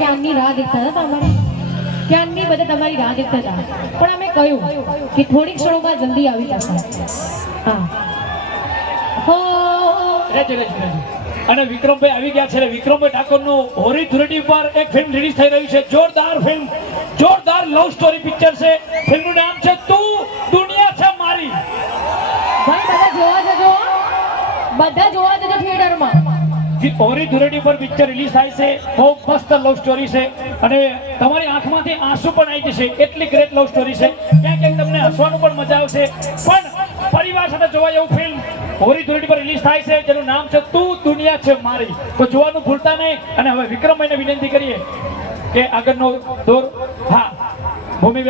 ક્યાંની રાહ દેખતા હતા તમારી ક્યાંની બધા તમારી રાહ દેખતા હતા પણ અમે કહ્યું કે થોડીક ક્ષણોમાં જલ્દી આવી જશે હા અને વિક્રમભાઈ આવી ગયા છે વિક્રમભાઈ ઠાકોરનું હોરી ધુરેટી પર એક ફિલ્મ રિલીઝ થઈ રહી છે જોરદાર ફિલ્મ જોરદાર લવ સ્ટોરી પિક્ચર છે ફિલ્મનું નામ છે તું દુનિયા છે મારી ભાઈ બધા જોવા જજો થિયેટરમાં હોરી ધુરેટી પર પિક્ચર રિલીઝ થાય છે બહુ મસ્ત લવ સ્ટોરી છે અને તમારી આંખમાંથી આંસુ પણ આવી જશે એટલી ગ્રેટ લવ સ્ટોરી છે ક્યાંક તમને હસવાનું પણ મજા આવશે પણ પરિવાર સાથે જોવા જેવું ફિલ્મ હોરી ધુરેટી પર રિલીઝ થાય છે જેનું નામ છે તું દુનિયા છે મારી તો જોવાનું ભૂલતા નહીં અને હવે વિક્રમભાઈને વિનંતી કરીએ કે આગળનો દોર હા ભૂમિબેન